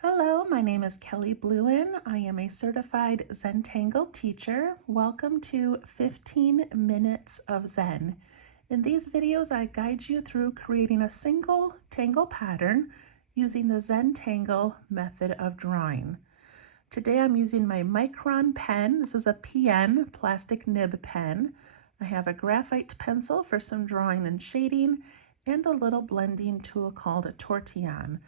Hello, my name is Kelly Bluen. I am a certified Zen Tangle teacher. Welcome to 15 Minutes of Zen. In these videos, I guide you through creating a single tangle pattern using the Zen Tangle method of drawing. Today I'm using my micron pen. This is a PN, plastic nib pen. I have a graphite pencil for some drawing and shading, and a little blending tool called a tortillon.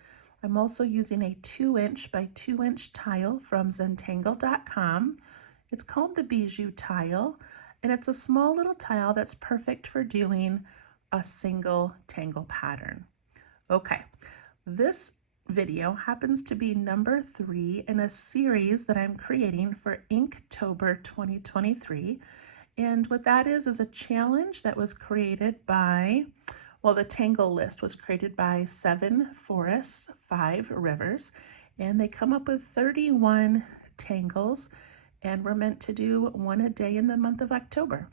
I'm also using a 2" by 2" tile from zentangle.com. It's called the Bijou tile, and it's a small little tile that's perfect for doing a single tangle pattern. Okay, this video happens to be number 3 in a series that I'm creating for Inktober 2023. And what that is a challenge that was created by, well, the Tangle list was created by 7 forests, 5 rivers, and they come up with 31 tangles, and we're meant to do one a day in the month of October.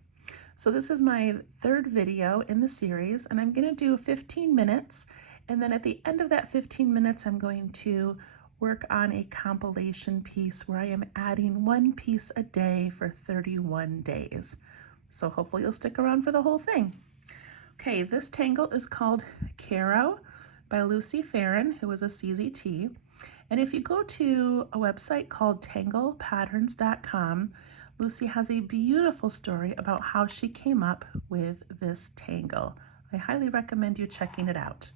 So this is my 3rd video in the series, and I'm going to do 15 minutes, and then at the end of that 15 minutes, I'm going to work on a compilation piece where I am adding 1 piece a day for 31 days. So hopefully you'll stick around for the whole thing. Okay, this tangle is called Caro by Lucy Farren, who is a CZT. And if you go to a website called tanglepatterns.com, Lucy has a beautiful story about how she came up with this tangle. I highly recommend you checking it out.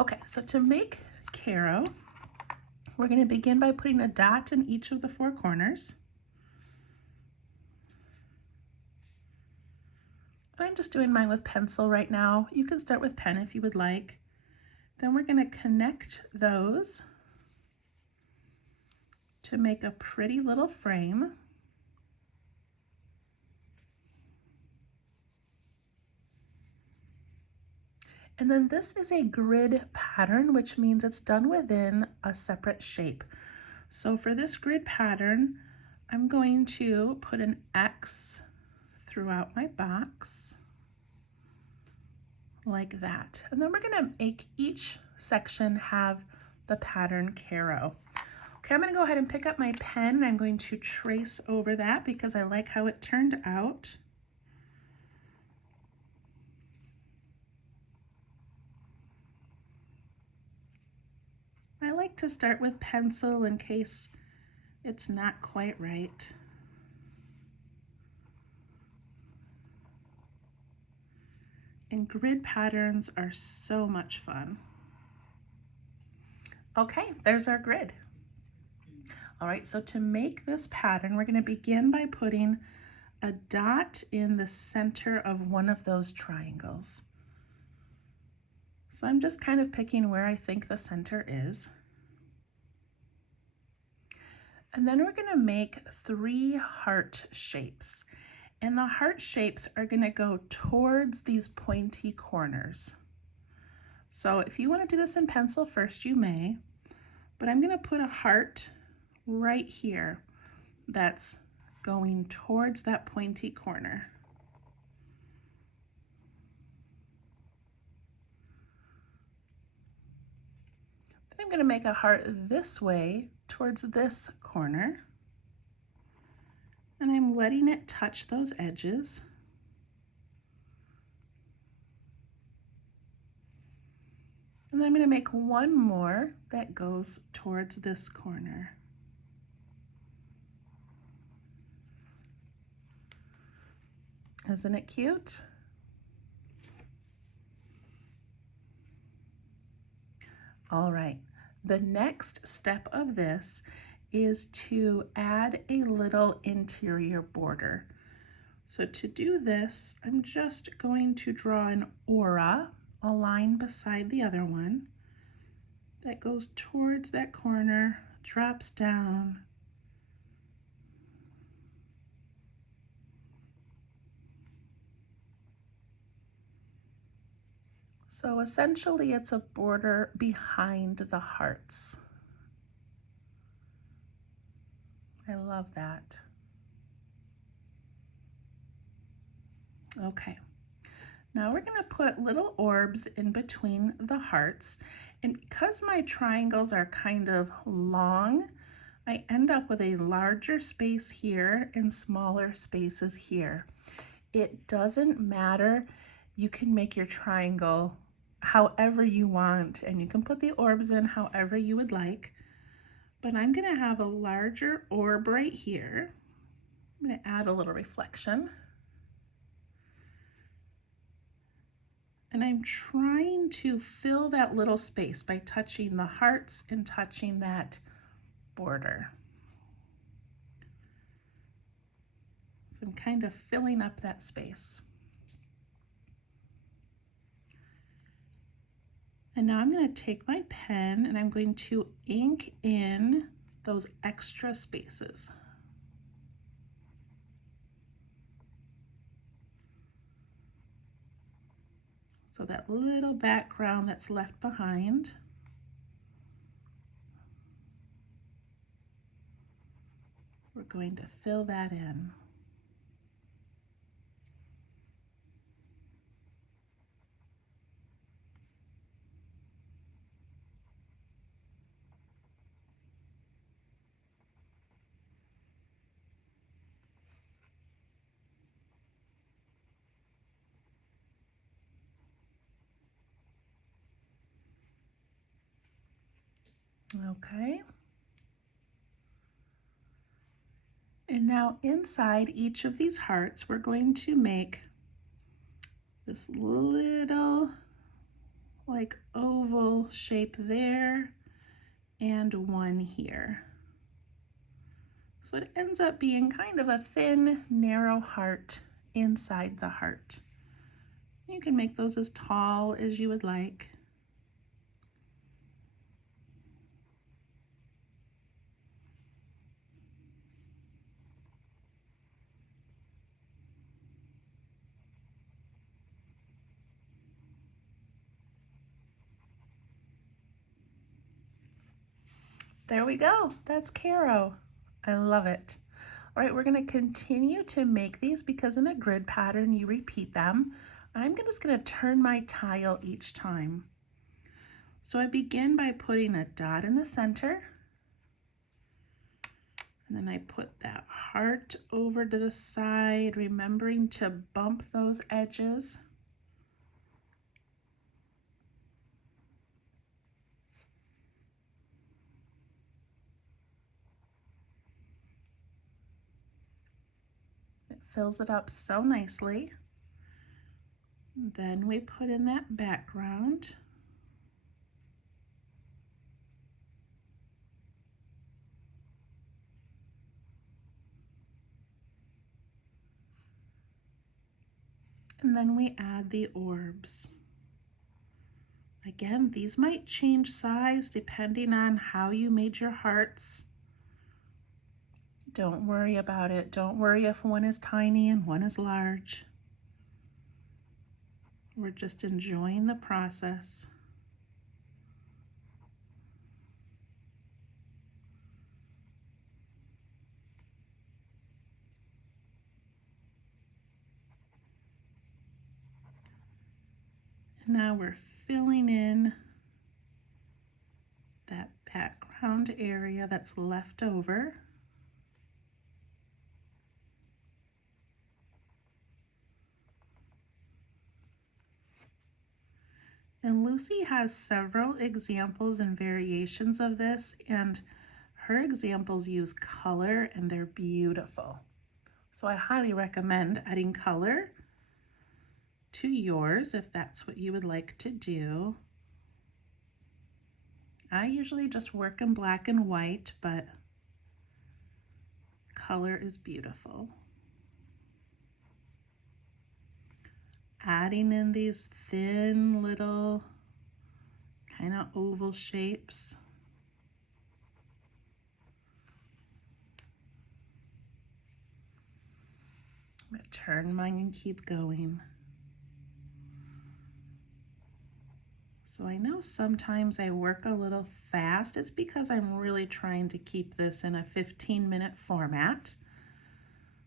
Okay, so to make Caro, we're going to begin by putting a dot in each of the 4 corners. I'm just doing mine with pencil right now. You can start with pen if you would like. Then we're going to connect those to make a pretty little frame. And then this is a grid pattern, which means it's done within a separate shape. So for this grid pattern, I'm going to put an X throughout my box like that. And then we're going to make each section have the pattern Caro. Okay, I'm going to go ahead and pick up my pen, and I'm going to trace over that because I like how it turned out. I like to start with pencil in case it's not quite right. And grid patterns are so much fun. Okay, there's our grid. All right, so to make this pattern, we're going to begin by putting a dot in the center of one of those triangles. So I'm just kind of picking where I think the center is. And then we're going to make 3 heart shapes. And the heart shapes are going to go towards these pointy corners. So if you want to do this in pencil first, you may, but I'm going to put a heart right here that's going towards that pointy corner. Then I'm going to make a heart this way towards this corner. And I'm letting it touch those edges. And then I'm going to make one more that goes towards this corner. Isn't it cute? All right, the next step of this is to add a little interior border. So to do this, I'm just going to draw an aura, a line beside the other one, that goes towards that corner, drops down, so essentially it's a border behind the hearts. I love that. Okay, Now we're going to put little orbs in between the hearts, and because my triangles are kind of long, I end up with a larger space here and smaller spaces here. It doesn't matter. You can make your triangle however you want, and you can put the orbs in however you would like. But I'm going to have a larger orb right here. I'm going to add a little reflection. And I'm trying to fill that little space by touching the hearts and touching that border. So I'm kind of filling up that space. And now I'm going to take my pen and I'm going to ink in those extra spaces. So that little background that's left behind. We're going to fill that in. Okay. And now inside each of these hearts, we're going to make this little like oval shape there and one here. So it ends up being kind of a thin, narrow heart inside the heart. You can make those as tall as you would like. There we go. That's Caro. I love it. All right, we're going to continue to make these because in a grid pattern you repeat them. I'm just going to turn my tile each time. So I begin by putting a dot in the center, and then I put that heart over to the side, remembering to bump those edges. It fills it up so nicely. Then we put in that background. And then we add the orbs. Again, these might change size depending on how you made your hearts. Don't worry about it. Don't worry if one is tiny and one is large. We're just enjoying the process. And now we're filling in that background area that's left over. And Lucy has several examples and variations of this, and her examples use color and they're beautiful. So I highly recommend adding color to yours if that's what you would like to do. I usually just work in black and white, but color is beautiful. Adding in these thin little kind of oval shapes. I'm going to turn mine and keep going. So I know sometimes I work a little fast. It's because I'm really trying to keep this in a 15-minute format.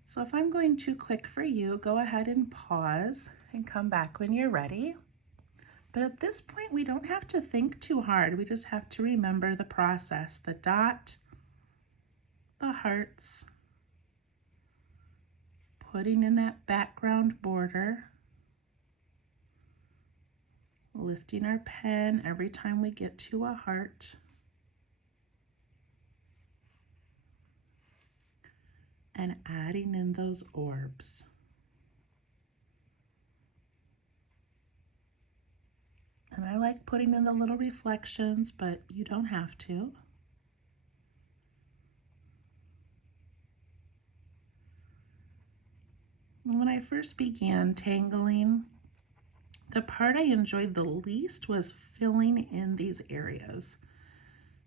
So if I'm going too quick for you, go ahead and pause and come back when you're ready. But at this point, we don't have to think too hard. We just have to remember the process, the dot, the hearts, putting in that background border, lifting our pen every time we get to a heart, and adding in those orbs. And I like putting in the little reflections, but you don't have to. When I first began tangling, the part I enjoyed the least was filling in these areas.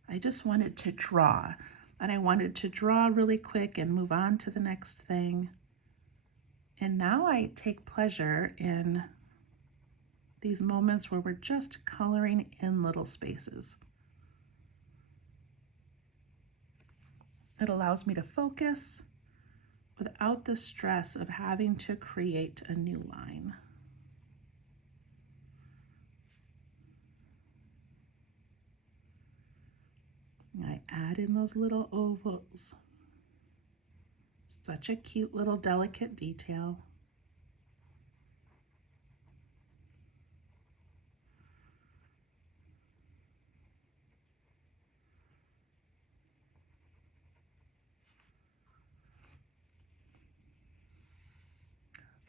I just wanted to draw, and I wanted to draw really quick and move on to the next thing. And now I take pleasure in these moments where we're just coloring in little spaces. It allows me to focus without the stress of having to create a new line. I add in those little ovals. Such a cute little delicate detail.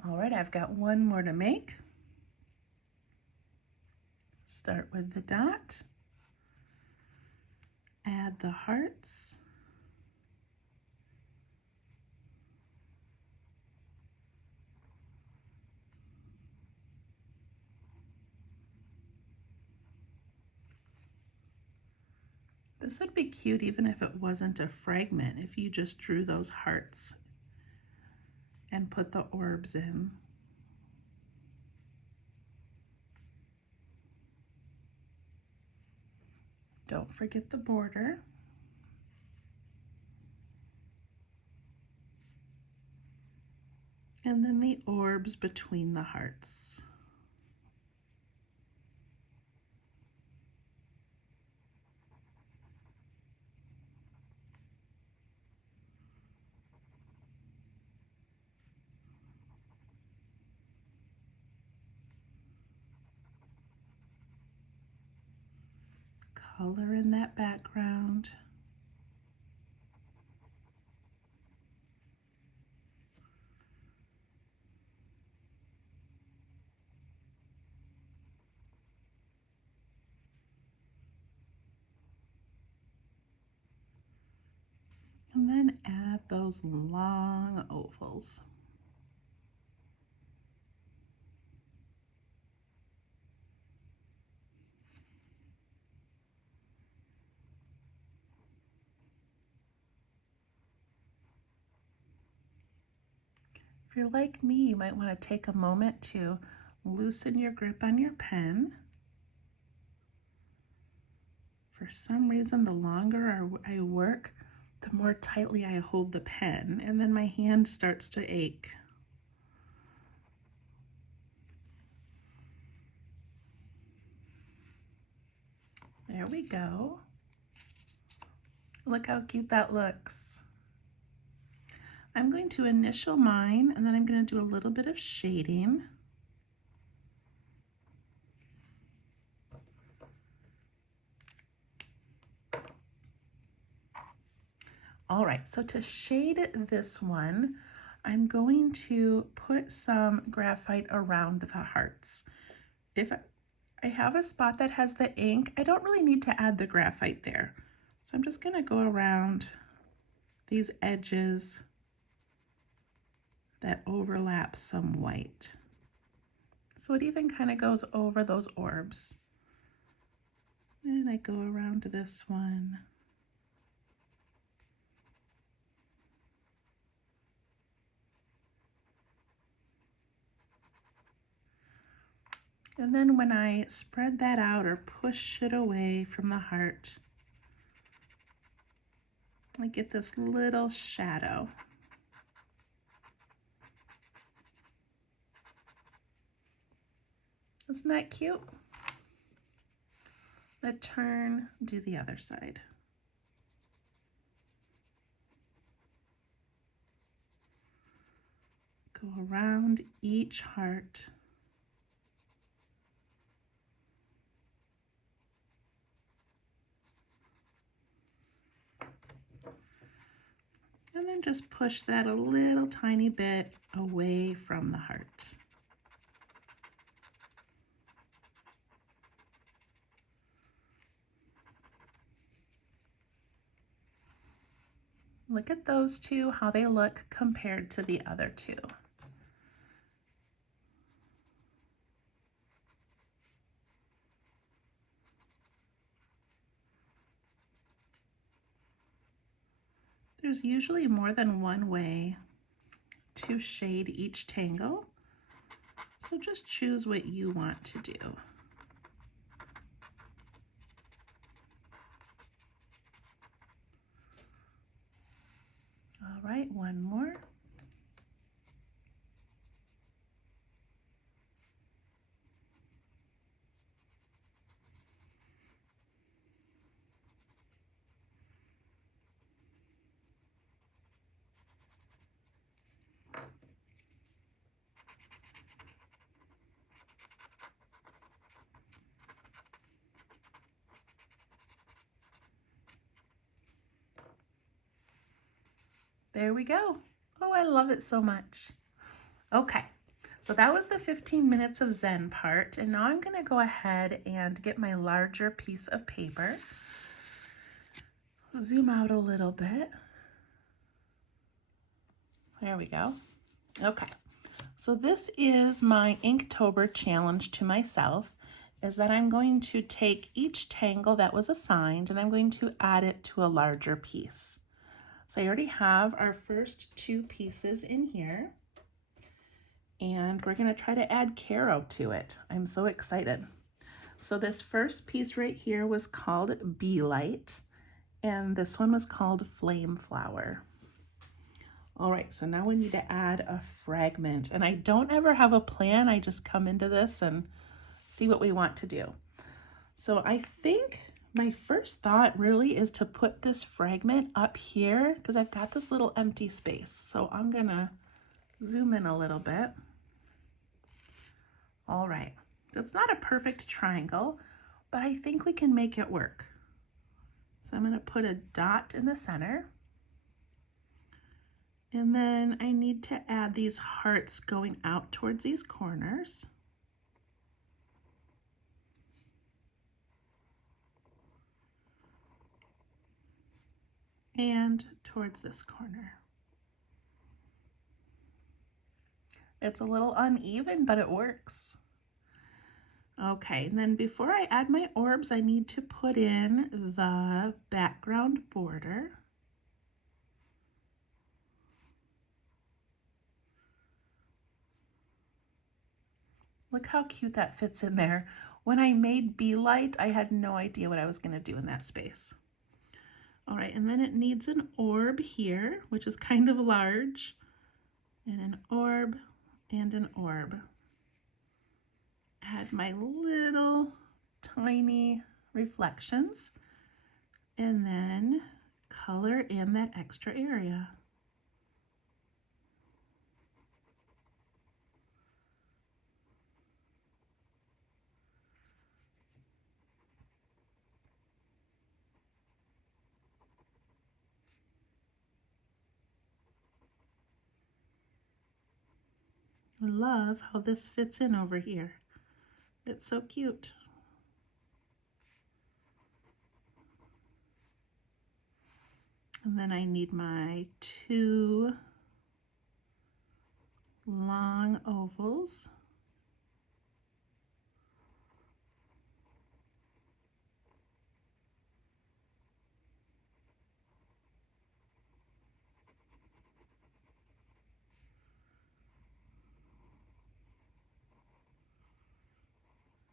All right, I've got one more to make. Start with the dot, add the hearts, this would be cute even if it wasn't a fragment, if you just drew those hearts and put the orbs in. Don't forget the border. And then the orbs between the hearts. Color in that background. And then add those long ovals. If you're like me, you might want to take a moment to loosen your grip on your pen. For some reason, the longer I work, the more tightly I hold the pen, and then my hand starts to ache. There we go. Look how cute that looks. I'm going to initial mine, and then I'm going to do a little bit of shading. All right, so to shade this one, I'm going to put some graphite around the hearts. If I have a spot that has the ink, I don't really need to add the graphite there. So I'm just going to go around these edges that overlap some white. So it even kind of goes over those orbs. And I go around to this one. And then when I spread that out or push it away from the heart, I get this little shadow. Isn't that cute? Let's turn, do the other side. Go around each heart. And then just push that a little tiny bit away from the heart. Look at those two, how they look compared to the other two. There's usually more than one way to shade each tangle, so just choose what you want to do. All right, one more. There we go. Oh, I love it so much. Okay, so that was the 15 minutes of Zen part, and now I'm gonna go ahead and get my larger piece of paper. Zoom out a little bit. There we go. Okay, so this is my Inktober challenge to myself, is that I'm going to take each tangle that was assigned and I'm going to add it to a larger piece. So I already have our first two pieces in here, and we're gonna try to add Caro to it. I'm so excited. So this first piece right here was called Bee Light, and this one was called Flame Flower. All right, so now we need to add a fragment, and I don't ever have a plan. I just come into this and see what we want to do. So I think my first thought really is to put this fragment up here because I've got this little empty space. So I'm gonna zoom in a little bit. All right, that's not a perfect triangle, but I think we can make it work. So I'm gonna put a dot in the center. And then I need to add these hearts going out towards these corners. And towards this corner. It's a little uneven, but it works. Okay, and then before I add my orbs, I need to put in the background border. Look how cute that fits in there. When I made Bee Light, I had no idea what I was going to do in that space. All right, and then it needs an orb here, which is kind of large, and an orb, and an orb. Add my little tiny reflections, and then color in that extra area. I love how this fits in over here. It's so cute. And then I need my two long ovals.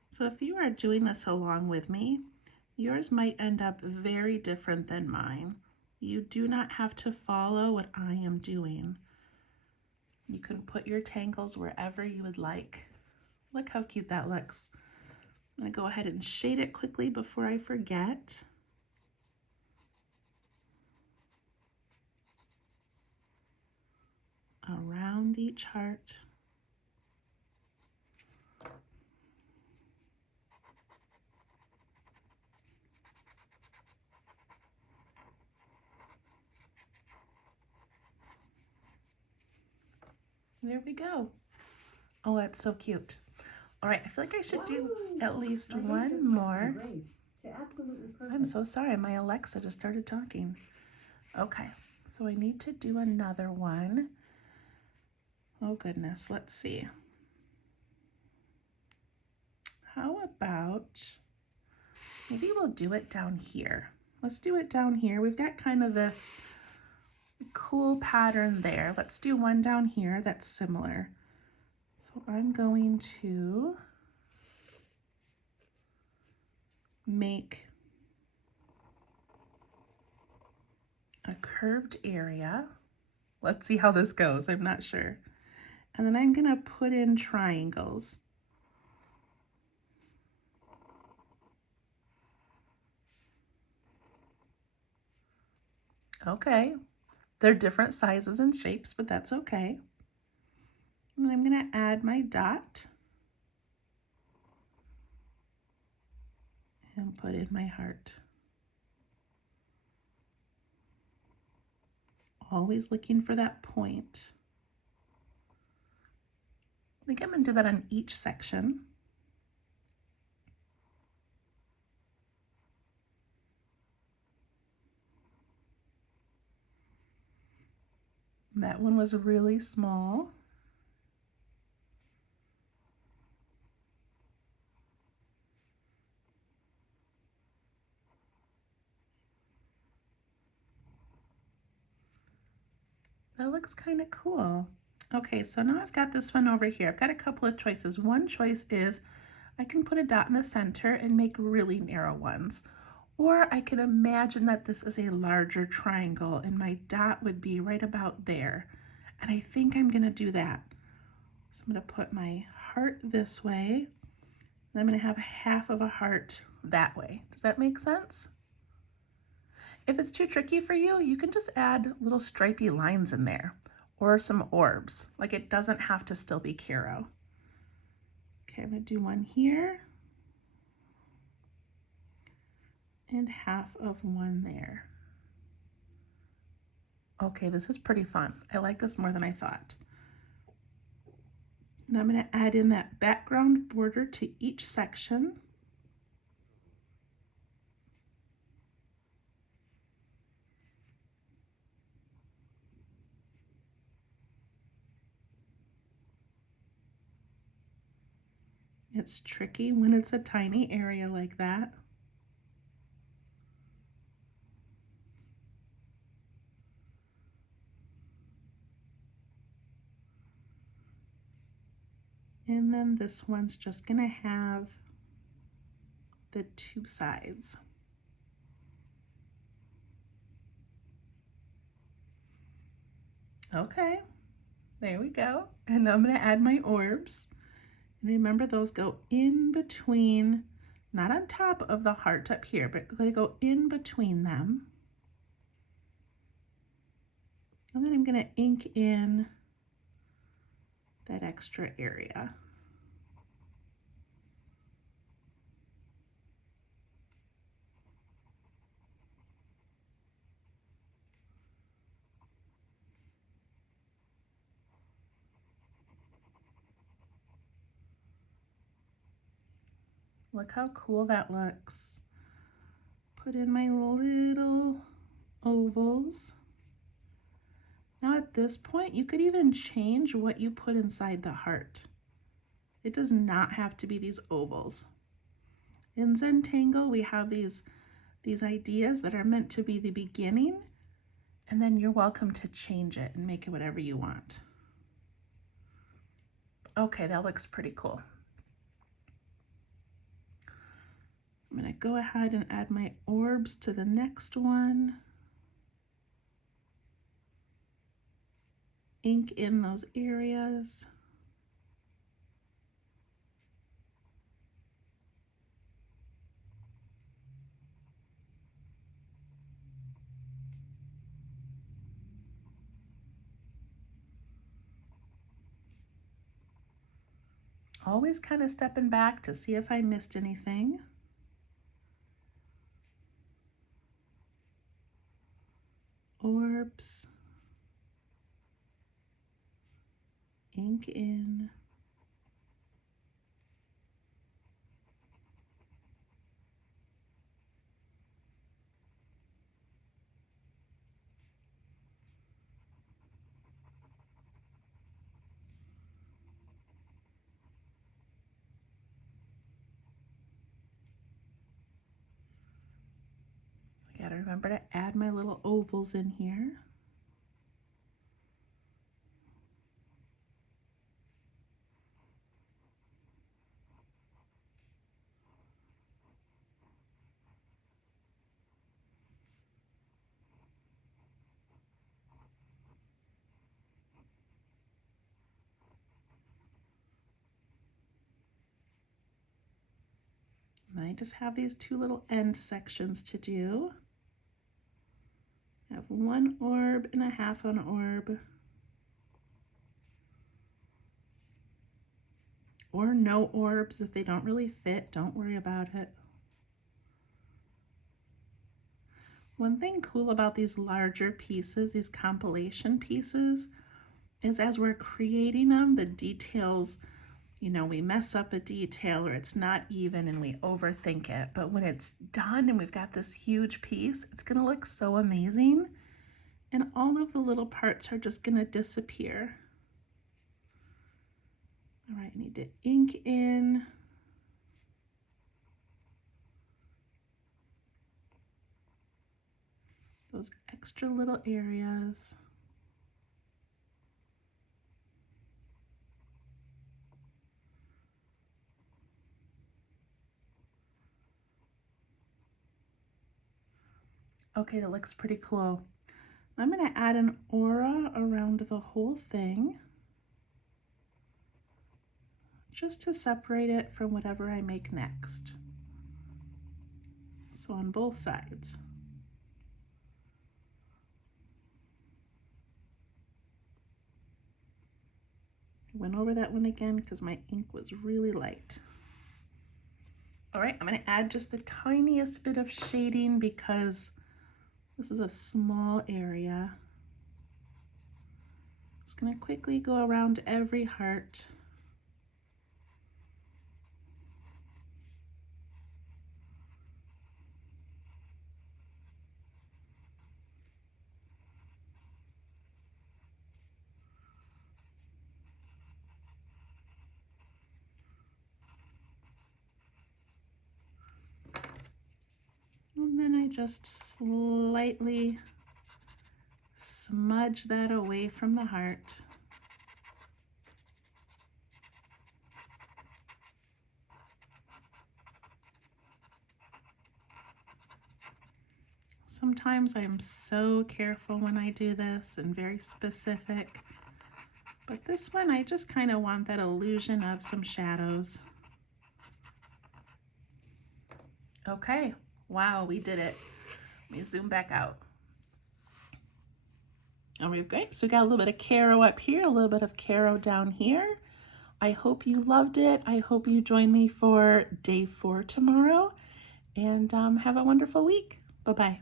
So if you are doing this along with me, yours might end up very different than mine. You do not have to follow what I am doing. You can put your tangles wherever you would like. Look how cute that looks. I'm going to go ahead and shade it quickly before I forget. Around each heart. There we go. Oh, that's so cute. All right, I feel like I should do at least one more. I'm so sorry, my Alexa just started talking. Okay, so I need to do another one. Oh goodness, let's see. How about, maybe we'll do it down here. Let's do it down here. We've got kind of this cool pattern there. Let's do one down here that's similar. So I'm going to make a curved area. Let's see how this goes. I'm not sure. And then I'm going to put in triangles. Okay, they're different sizes and shapes, but that's okay. And I'm going to add my dot and put in my heart. Always looking for that point. I think I'm going to do that on each section. That one was really small. That looks kind of cool. Okay, so now I've got this one over here. I've got a couple of choices. One choice is I can put a dot in the center and make really narrow ones. Or I can imagine that this is a larger triangle and my dot would be right about there. And I think I'm gonna do that. So I'm gonna put my heart this way, and I'm gonna have half of a heart that way. Does that make sense? If it's too tricky for you, you can just add little stripy lines in there or some orbs. Like, it doesn't have to still be Caro. Okay, I'm gonna do one here and half of one there. Okay, this is pretty fun. I like this more than I thought. Now I'm going to add in that background border to each section. It's tricky when it's a tiny area like that. And then this one's just going to have the two sides. Okay, there we go. And now I'm going to add my orbs. And remember, those go in between, not on top of the heart up here, but they go in between them. And then I'm going to ink in that extra area. Look how cool that looks. Put in my little ovals. Now at this point, you could even change what you put inside the heart. It does not have to be these ovals. In Tangle, we have these ideas that are meant to be the beginning, and then you're welcome to change it and make it whatever you want. Okay, that looks pretty cool. I'm going to go ahead and add my orbs to the next one. Ink in those areas. Always kind of stepping back to see if I missed anything. Orbs. Ink in. I gotta remember to add my little ovals in here. And I just have these two little end sections to do. I have one orb and a half an orb. Or no orbs if they don't really fit, don't worry about it. One thing cool about these larger pieces, these compilation pieces, is as we're creating them, the details, you know, we mess up a detail or it's not even and we overthink it. But when it's done and we've got this huge piece, it's gonna look so amazing. And all of the little parts are just gonna disappear. All right, I need to ink in. Those extra little areas. Okay, that looks pretty cool. I'm going to add an aura around the whole thing, just to separate it from whatever I make next. So on both sides. I went over that one again because my ink was really light. All right, I'm going to add just the tiniest bit of shading because this is a small area. Just going to quickly go around every heart. And then I just slightly smudge that away from the heart. Sometimes I'm so careful when I do this and very specific, but this one I just kind of want that illusion of some shadows. Okay. Wow, we did it. Let me zoom back out. All right, great. So we got a little bit of Caro up here, a little bit of Caro down here. I hope you loved it. I hope you join me for day 4 tomorrow, and have a wonderful week. Bye-bye.